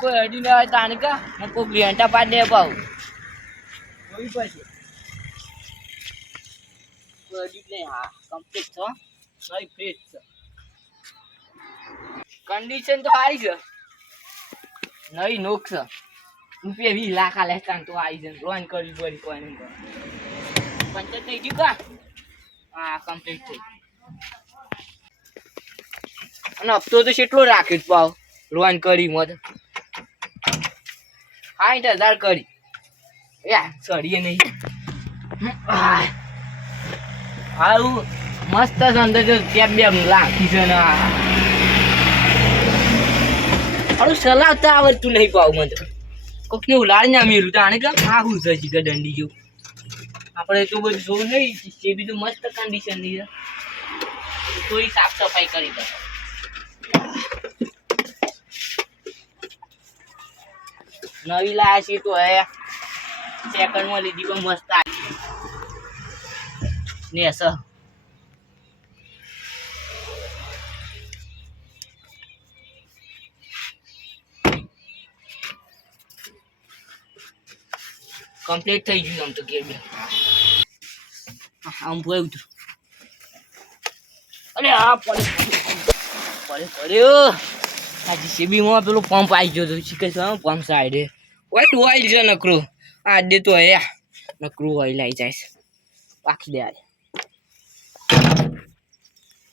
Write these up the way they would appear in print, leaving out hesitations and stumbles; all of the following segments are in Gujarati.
કોઈ અડી ના હોય તાને કા ને કોઈ લેંટા પાડ દે પાઉ જોઈ પછી કોઈ અડી નહીં. હા કમ્પ્લીટ છો નહીં ફ્રેશ છે કન્ડિશન તો સારી છે નહીં નોક છે રૂપિયા 20 લાખ આલે કાન તો આવી જાય લોન કરવી પડી કોઈ નહીં પંચાયત થઈ ગયું કા હા કમ્પ્લીટ થઈ અને હપ્તો તો કેટલો રાખ્યો પાવ લોન કરી મત 60,000 કરી યા સડીએ નહીં હારું મસ્ત છે અંદર જો કેબ બે લાખી છે ને હારું ચલાવતા આવડતું નહીં પાવ મને કોક ને ઉલાડી ના મેલું તાણે કે આ હું છે જીગર દંડી જેવું આપણે તો બધું જોવું નહીં એ બીજું મસ્ત કન્ડિશન ની છે થોડી સાફ સફાઈ કરી દે નવી લાયા છે તો હે સેકન્ડમાં લીધી પણ મસ્ત આવી ને સર કમ્પ્લીટ થઈ ગયું આમ તો ગેમ આમ ભોય ઉતર અરે આ પડ્યો આ જીસીબી માં પેલો પંપ આવી ગયો તો શીખે છે પંપ સાઈડે ઓઇલ છે નકરું આ દે તો હે નકરું ઓઇલ આવી જાય છે પાકી દે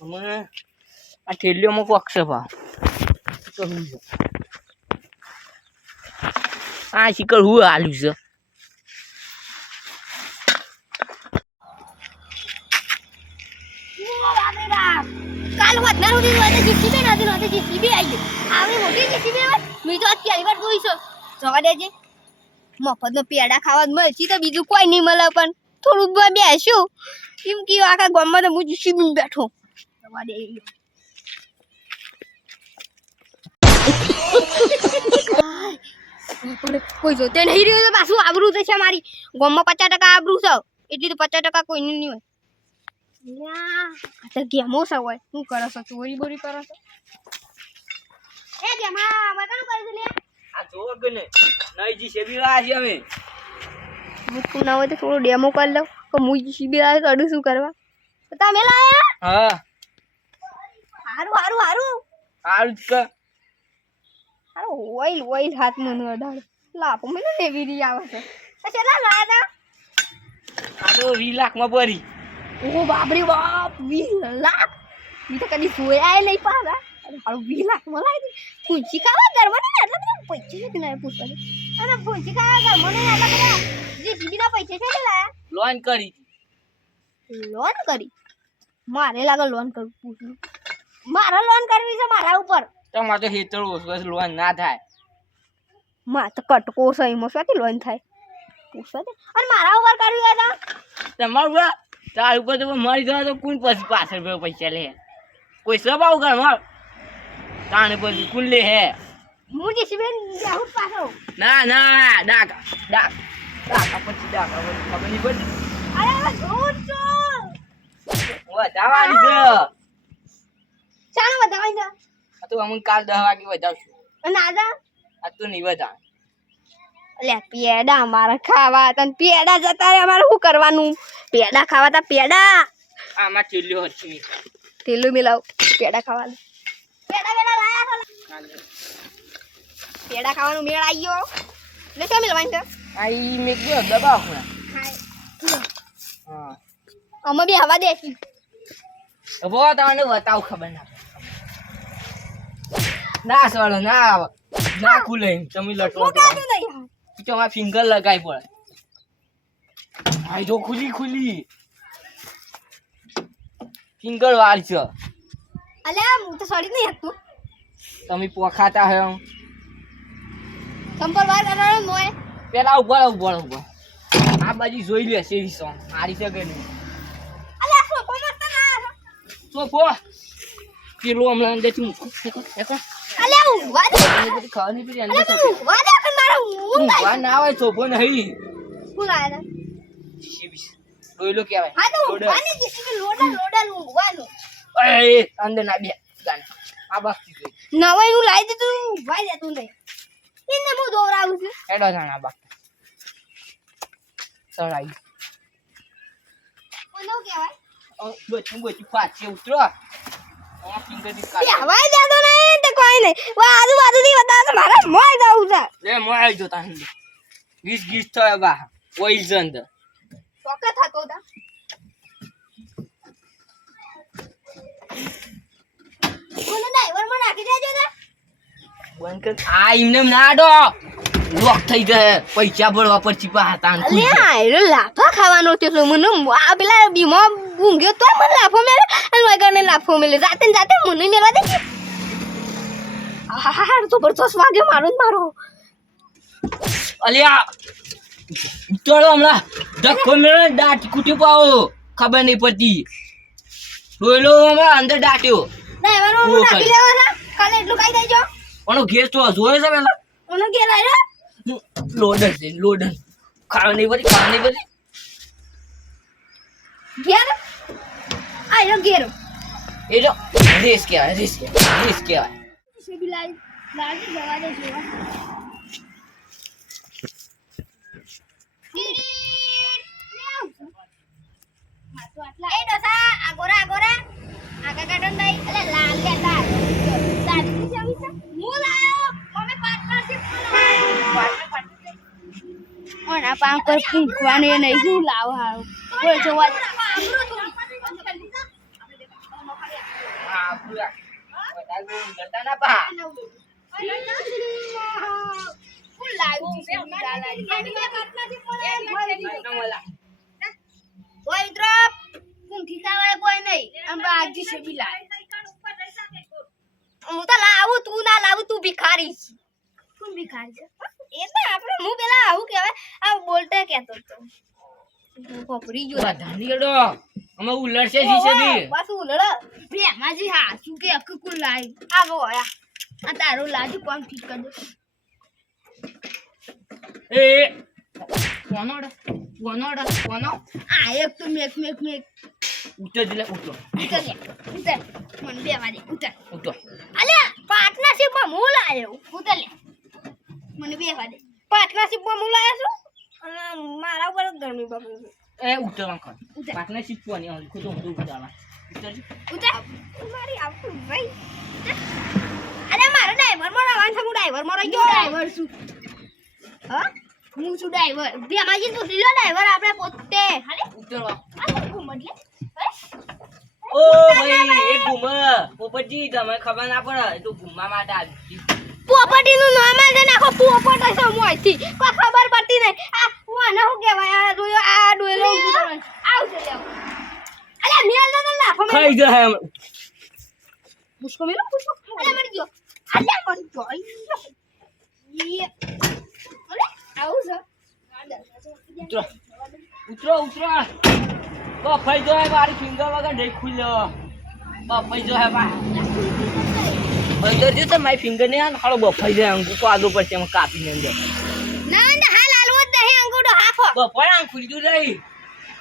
અમે આ થેલીઓમાં પક્ષ ભાવ આ શીકર હું હાલ્યું છે કાલ વધનાર ઉડી હોય તો જીસીબી નથી નહોતી જીસીબી આવી ગઈ આવી મોટી જીસીબી હોય મેં તો અત્યારે વાર જોઈ છે જવા દેજે મફતનો પેડા ખાવા મળે તો બીજું કોઈ નહીં મળે પણ થોડું બેસ્યું એમ કે આખા ગામમાં તો હું જીસીબી બેઠો જવા દે કોઈ જોતે નહીં રહ્યું તો પાછું આબરૂ થશે મારી ગામમાં 50% આબરૂ છે એટલી તો 50% કોઈનું નહીં હોય તો ગેમો છે હોય શું કરો છો ચોરી બોરી કરો છો એ ગેમા બતાનું કરી લે આ જોવ કે ને નઈ જીસીબી લાયા છે અમે હું ના હોય તો થોડો ડેમો કરી લઉં કે હું જીસીબી લાયા તો અડું શું કરવા તો તમે લાયા હા હારું હારું હારું હારું કે હારું ઓઇલ હાથ માં ન અડાડ લાપો મને લેવી રી આવે છે તો કેટલા લાયા આ તો 20 લાખ માં પડી ઓ બાપરી બાપ 20 લાખ મી તો કદી જોયા નહીં પાછા હારું 20 લાખ મલાઈ દે પૂંચી ખાવા ઘરમાં ને એટલે બધા પૈસા નથી ના પૂછતા અને પૂંચી ખાવા ઘરમાં ને એટલે બધા જે જીબીના પૈસા છે લાયા લોન કરી મારે લાગે લોન કરું પૂછું મારા લોન કરવી છે મારા ઉપર તમારે તો હેતળ ઓછો લોન ના થાય માં તો કટકો છે એમાં શું લોન થાય પૂછવા દે અને મારા ઉપર કરવી હોય તો તમારું તાર ઉપર તો મરી જાય તો કોણ પછી પાછળ પૈસા લે કોઈ સબાવ કર માર તાણે પછી કોણ લે હે હું જીસીબી જાઉં પાછો ના ડાકા પછી ખબર નહીં પડી અરે જોર છો વધારવાની છે ચાલો વધારવાની છે આ તો અમુક કાલ 10 વાગે વધારશું અને આજા આ તો નહીં વધાર લે પેડા અમારે ખાવા તન પેડા જતા રે અમારે શું કરવાનું પેડા ખાવા તા પેડા આમાં ચીલ્યો હતી તેલું મિલાવ પેડા ખાવાનું પેડા લાયા પેડા ખાવાનું મેળ આવી ગયો લે શું મિલવાનું છે આઈ મેક દો દબાવ હા અમે બી હવા દેખી બહુ તમને બતાવ ખબર ના સળો ના ખુલે તમે લટો તમારા ફિંગર લગાઈ પડે આઈ જો ખુલી ફિંગર વાર છે અલ્યા હું તો સડી નહીં હતું તમે પોખાતા હે સંપર વાર કરવાનો મોય પેલા ઉભા આ બાજુ જોઈ લે શેરી સોંગ મારી શકે નહીં અલ્યા સોપો મત ના સોપો પેલો હમણાં અંદરથી મૂકો અલ્યા ઊંઘવા દે બધી ખાવાની પડી અંદર અલ્યા ઊંઘવા દે કે મારા ઊંઘવા ના આવે સોપો નહીં હું લાયા જીસીબી ડોયલો કહેવાય હા તો ઊંઘવાની જીસીબી લોડા ઊંઘવાનું એ અંદર ના બે ગાના આ બાકી ગઈ નવાઈ નું લાવી દીધું ઊંઘવા દેતું નહીં એને હું દોરાવું છું હેડો જાણા બાપ સળાઈ કોનો કહેવાય બચું પાછે ઉતરો ફિંગર થી કાઢ હવાઈ જાતો નહીં તે કોઈ નહીં વા આજુબાજુથી બતાવો તો મારે મોય જાવું છે લે મોય જો તા ગીસ ગીસ થયો બા પોઈઝન દ ચોકે થતો તા કોનો ડ્રાઈવર માં નાખી દેજો તા બંધ કર આ એમને ના ડો લોક થઈ જાય પૈસા ભરવા પછી પાતા અલે આયરો લાફા ખાવાનો છે તો મને આ પેલા બીમો ઊંઘ્યો તો મને લાફો મેલે અને વગરને લાફો મેલે જાતે ને જાતે મને મેલવા દે આહા જબરદસ્ત વાગ્યો મારો ને મારો અલ્યા ઉતરો હમણાં ધક્કો મેળે દાટ કુટી પાવો ખબર નહીં પડતી ડોયલો હમણાં અંદર દાટ્યો ડ્રાઈવર માં નાખી લેવાના કાલે એટલું ખાઈ દેજો પણ ગેસ તો જોયે છે પેલા ઓનો ઘેર આયરો લોડર છે લોડર ખાવા નહીં પડી ઘેર આયરો ઘેર એ જો રેસ કહેવાય શેબી લાજી જવા દે જોવા એ ડોસા આગોરા આગા કાઢન દઈ અલે લાલ લેતા દાદી છે હું લાયો મમ્મી પાર્ટનરશિપ ઓના પામ પર પૂંખવાને નહીં હું લાવ હારું કોઈ જોવા હા પૂરા વધારે કરતા ના પા હું લાવ્યું છે કોઈ દ્રપ પૂંખી ખાવાય કોઈ નહીં આમ બાજી છે બિલા હું તો લાવું તું ના લાવું તું ભિખારી છે તું ભિખારી છે એ તો આપણે હું પેલા આવું કહેવાય આ બોલતે કહેતો તો કોપરી જો વધારે ગડો અમે ઉલડશે જીસેદી બસ ઉલડ બે માજી હા શું કે અક કુલ લાઈ આવો આયા આ તારો લાજુ કોણ ઠીક કર દે એ કોનો આ એક તો મેક ઉતર દિલે ઉતર ઉતર મને બે વાગે ઉતર અલે પાર્ટનરશિપ માં હું લાયો ઉતર લે મને બે વાગે પાર્ટનરશિપ માં હું લાયો છું અને મારા ઉપર જ ગરમી બગડે એ ઉતર અંકલ પાર્ટનરશિપ કોની ઓલી ખુદ હું ઉતારવા ઉતર મારી આવતું ભાઈ અરે મારો ડ્રાઈવર માં રવાન છે હું ડ્રાઈવર માં રહ્યો ડ્રાઈવર છું હા હું છું ડ્રાઈવર બે માજી તો લો ડ્રાઈવર આપણે પોતે હાલે ઉતરવા આ ઘુમડલે ઓ ભાઈ એ ઘુમ પોપટજી તમે ખબર ના પડે એ તો ઘુમવા માટે આવી પોપટી નું નામ જ નાખો પોપટ હશે મોયથી કોઈ ખબર પડતી નહીં આ વાને હું કહેવાય આ જોયો આ ડોયલો આવશે લે અલે મેલ ન લાફો ખાઈ જાય એમ પુષ્કો મેલો પુષ્કો અલે મરી ગયો અલે મરી ગયો યે અલે આવું છે ઉતરો બફાઈ જો હે મારી ફિંગર વગર નહીં ખુલ્યો બફાઈ જો હે બા અંદર જો તો મારી ફિંગર ને આ હાલો બફાઈ જાય અંગુ તો આગો પડશે એમાં કાપીને અંદર ના હાલ હાલવો જ નહીં અંગૂઠો હાફો બફાઈ આમ ખુલી જો રહી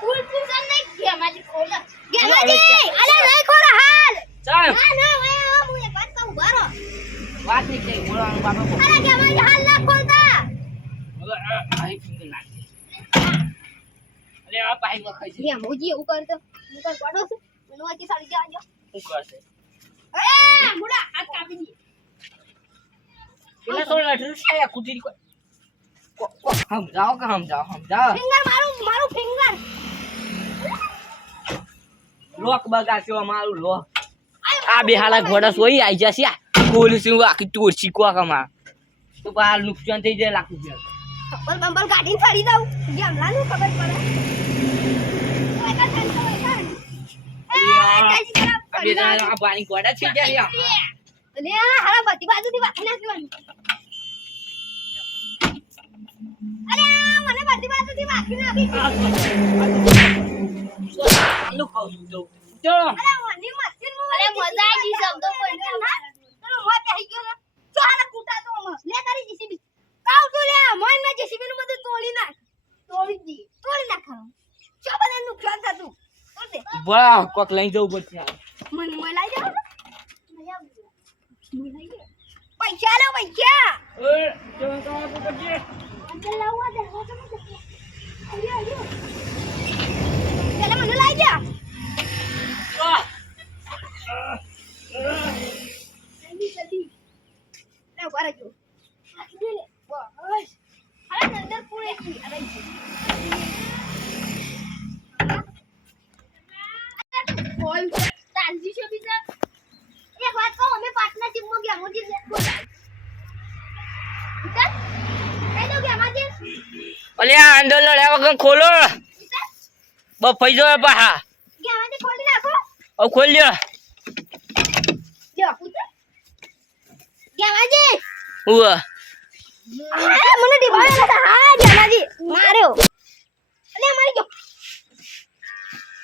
કુલ પૂછન નહીં ગેમાજી ખોલા ગેમાજી અલે નહીં ખોરા હાલ ચાલ ના ઓય હું એક વાત કહું બારો વાત નહીં કે બોલવાનું બાપા અરે ગેમાજી હાલ ના ખોલતા મારી ફિંગર નાખી અલે આ પાઈ વખાઈ છે ગેમોજી એવું કરતો હું કર પડો છું મને વાતી સાડી જાજો શું કરશે એ મુડા હાથ કાપી દી પેલા તો લઠરું છે કુટી કો સમજાવો ફિંગર મારું ફિંગર લોક બગાસ્યો મારું લોક આ બે હાલા ઘોડા સોઈ આઈ જશે આ પોલીસનું આખી તોડસી કોકમાં તો બહાર નુકસાન થઈ જાય લાખ રૂપિયા બંબલ ગાડી ફરી દઉં ગેમલા નું ખબર પડે આ બે જણા આ પાણી ઘોડા છે ગયા અલે હારા બધી બાજુથી વાખી નાખવાનું અરે મને બધી બાજુથી વાખી નાખી લુક કહું તો ચલો અરે મને મસ્તી અરે મજા આવી શબ્દો પડ્યો ચલો મોય બેહી ગયો ને જો હારા કૂટા તો લે તારી જીસીબી કાવ તું લે મોય મે જીસીબી નું બધું તોડી નાખવાનું ચો બને નુકસાન થતું કર દે વાહ કોક લઈ જવું પડશે મને મોય લઈ જાવ પૈસા લો પૈસા ઓય તમે કામ કરજે અંદર લાવવા દે આલ્યો પેલા મને લાવી દે જલ્દી લે ઉભા રહેજો આખી લે બસ અરે અંદર પૂરે કી અરે બોલ તાંજી છે બીજા એક વાત કહું અમે પાર્ટનરશિપ માં ગયા મોજી કઈ દો ગયા માજી અલ્યા અંદર લડ્યા વગર ખોલો બફાઈ જો પાહા ગયા માજી ખોલી નાખો ઓ ખોલ લ્યો જો પૂછો ગયા માજી ઉવા મને ડીબાળે હા ગયા માજી માર્યો અલે મારી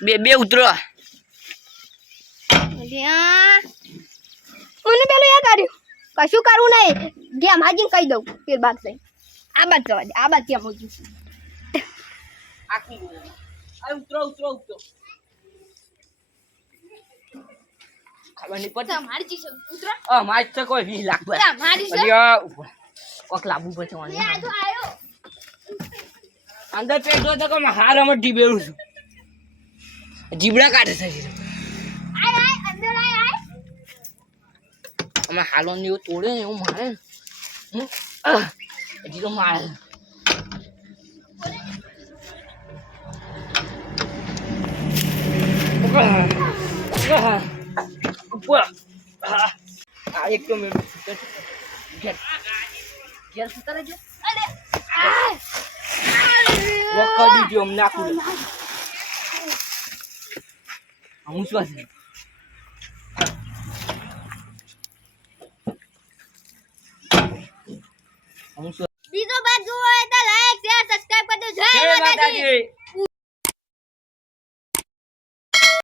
ગયો બે ઉતરો અલ્યા મને પેલું એ કર્યું કશું કરવું નહીં ગયા માજી કહી દઉં ફેર બાદ થઈ આ બાદ જવા દે આ બાદ ત્યાં મોજી આખી આ ઉતરો ખબર નહીં પડતી તમારી ચીજ ઉતરો માર તો કોઈ 20 લાખ પર તમારી છે અલ્યા કોક લાબુ બચવાનું એ આ તો આયો અંદર પેટ જો તો કે હારામાં ડીબેરું છું જીબડા કાઢે છે આય અંદર આય અમે હાલો ને એવું તોડે ને એવું મારે હજી તો મારે એક તો મેં ઘેર સુતા રહેજો અરે વખત દીધું અમને નાખું હું શું છે બીજો બાદ જોવો હોય તો લાઈક શેર સબસ્ક્રાઇબ કરજો જય માતાજી માતાજી